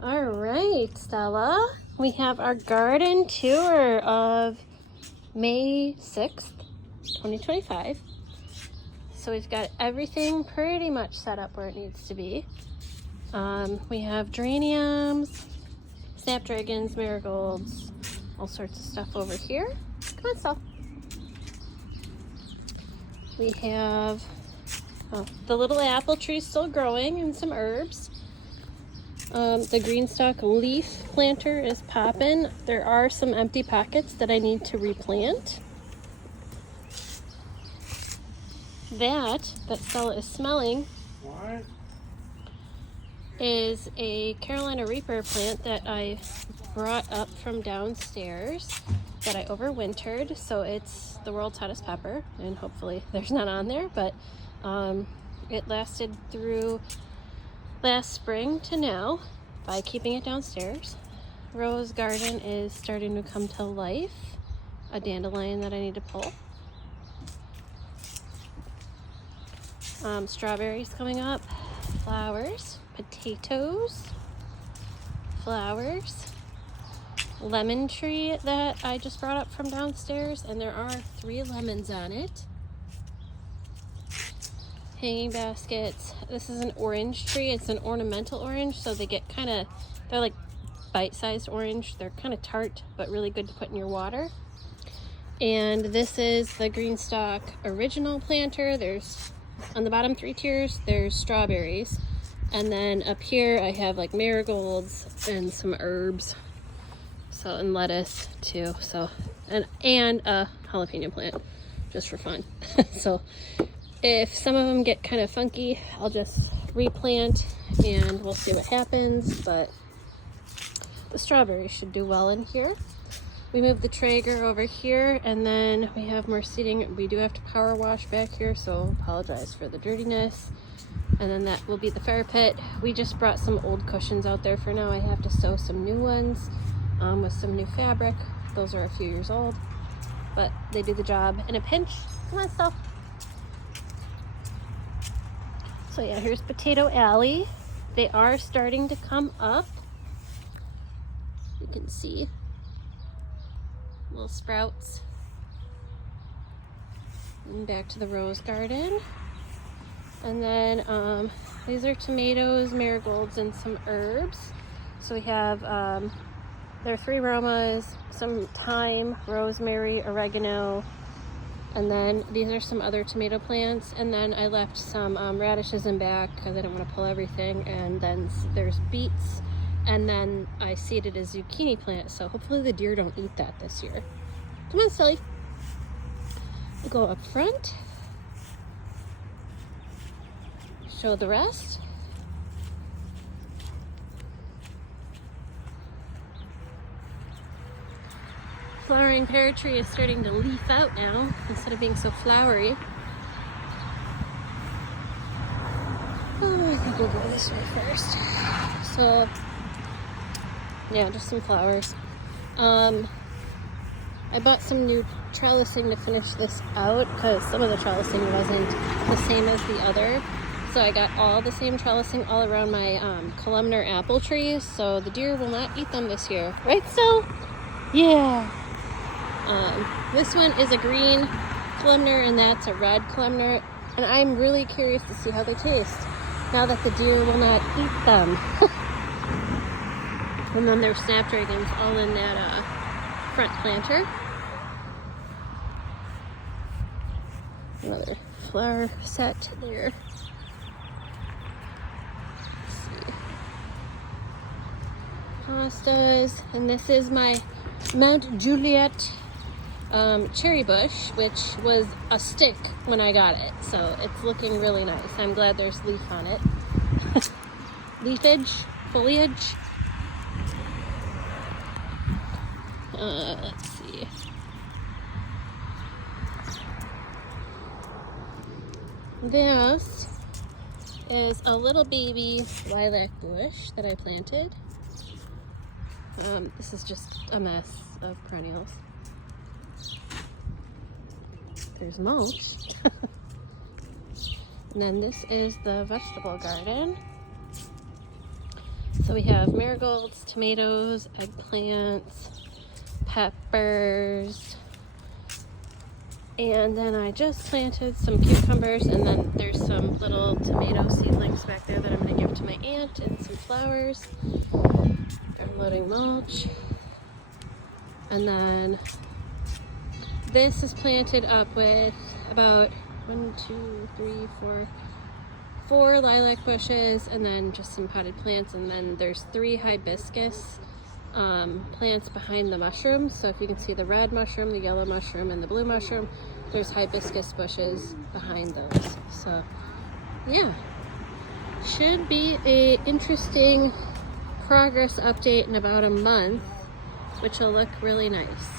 All right, Stella. We have our garden tour of May 6th, 2025. So we've got everything pretty much set up where it needs to be. We have geraniums, snapdragons, marigolds, all sorts of stuff over here. Come on, Stella. We have the little apple tree still growing and some herbs. The greenstock leaf planter is popping. There are some empty pockets that I need to replant. That Stella is smelling is a Carolina Reaper plant that I brought up from downstairs that I overwintered. So it's the world's hottest pepper, and hopefully there's none on there, but it lasted through last spring to now by keeping it downstairs. Rose garden is starting to come to life. A dandelion that I need to pull. Strawberries coming up. Flowers. Potatoes. Flowers. Lemon tree that I just brought up from downstairs, and there are 3 lemons on it. Hanging baskets. This is an orange tree. It's an ornamental orange, so they get they're like bite-sized orange. They're kind of tart, but really good to put in your water. And this is the greenstock original planter. There's, on the bottom 3 tiers, there's strawberries. And then up here I have like marigolds and some herbs. So, and lettuce too. So, and a jalapeno plant, just for fun. So, if some of them get kind of funky, I'll just replant and we'll see what happens, but the strawberries should do well in here. We moved the Traeger over here, and then we have more seating. We do have to power wash back here, so apologize for the dirtiness. And then that will be the fire pit. We just brought some old cushions out there for now. I have to sew some new ones with some new fabric. Those are a few years old, but they do the job in a pinch. Come on, Steph. So yeah, here's Potato Alley. They are starting to come up. You can see little sprouts. And back to the rose garden. And then these are tomatoes, marigolds, and some herbs. So we have, there are 3 aromas, some thyme, rosemary, oregano, and then these are some other tomato plants. And then I left some radishes in back because I didn't want to pull everything. And then there's beets. And then I seeded a zucchini plant. So hopefully the deer don't eat that this year. Come on, Sully. We'll go up front. Show the rest. Flowering pear tree is starting to leaf out now instead of being so flowery. Oh, I think we'll go this way first. So, yeah, just some flowers. I bought some new trellising to finish this out because some of the trellising wasn't the same as the other. So I got all the same trellising all around my columnar apple trees, so the deer will not eat them this year. Right, Still? Yeah. This one is a green columnar and that's a red columnar, and I'm really curious to see how they taste now that the deer will not eat them. And then there's snapdragons all in that front planter. Another flower set there. Pastas, and this is my Mount Juliet cherry bush, which was a stick when I got it, so it's looking really nice. I'm glad there's leaf on it. Leafage, foliage. Let's see. This is a little baby lilac bush that I planted. This is just a mess of perennials. There's most. And then this is the vegetable garden. So we have marigolds, tomatoes, eggplants, peppers, and then I just planted some cucumbers, and then there's some little tomato seedlings back there that I'm going to give to my aunt, and some flowers. I'm loading mulch. And then this is planted up with about 4 lilac bushes, and then just some potted plants, and then there's 3 hibiscus plants behind the mushrooms. So if you can see the red mushroom, the yellow mushroom, and the blue mushroom, there's hibiscus bushes behind those. So yeah, should be a interesting progress update in about a month, which will look really nice.